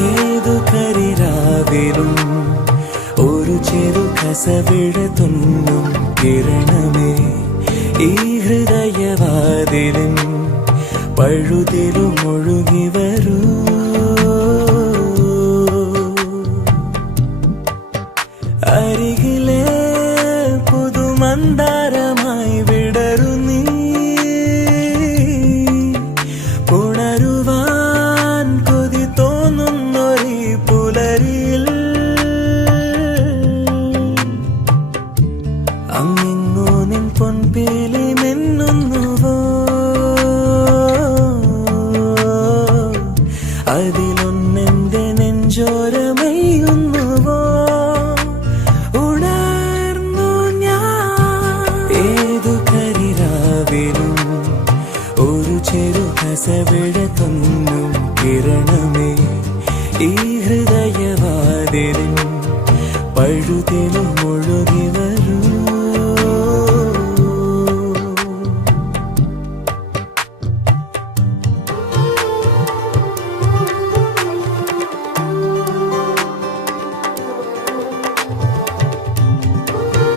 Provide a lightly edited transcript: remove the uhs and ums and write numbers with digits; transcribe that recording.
ഏതു കരിരാവിലും ഒരു ചെറു കസവിഴ തുന്നും കിരണമേ ഈ ഹൃദയവാതിലിൻ പഴുതിലും ഒഴുകി വരൂ. അരികിലെ പുതുമന്ദാരമായി വിടരു നീ, ഉണരുവാൻ കൊതി തോന്നുന്നൊരീ പുലരിയിൽ. അങ്ങിങ്ങോ നിൻ പൊൻപേലി മിന്നുന്നുവോ, അതിലൊന്നെന്റെ നെഞ്ചോരമയുന്നുവോ. ഉണർന്നു ഞാൻ ഏതു കരിരാവിലും ഒരു ചെറു കസവിഴ തുന്നും കിരണമേ ഈ ഹൃദയവാതിലിൻ പഴുതിലും ഒഴുകി വരൂ.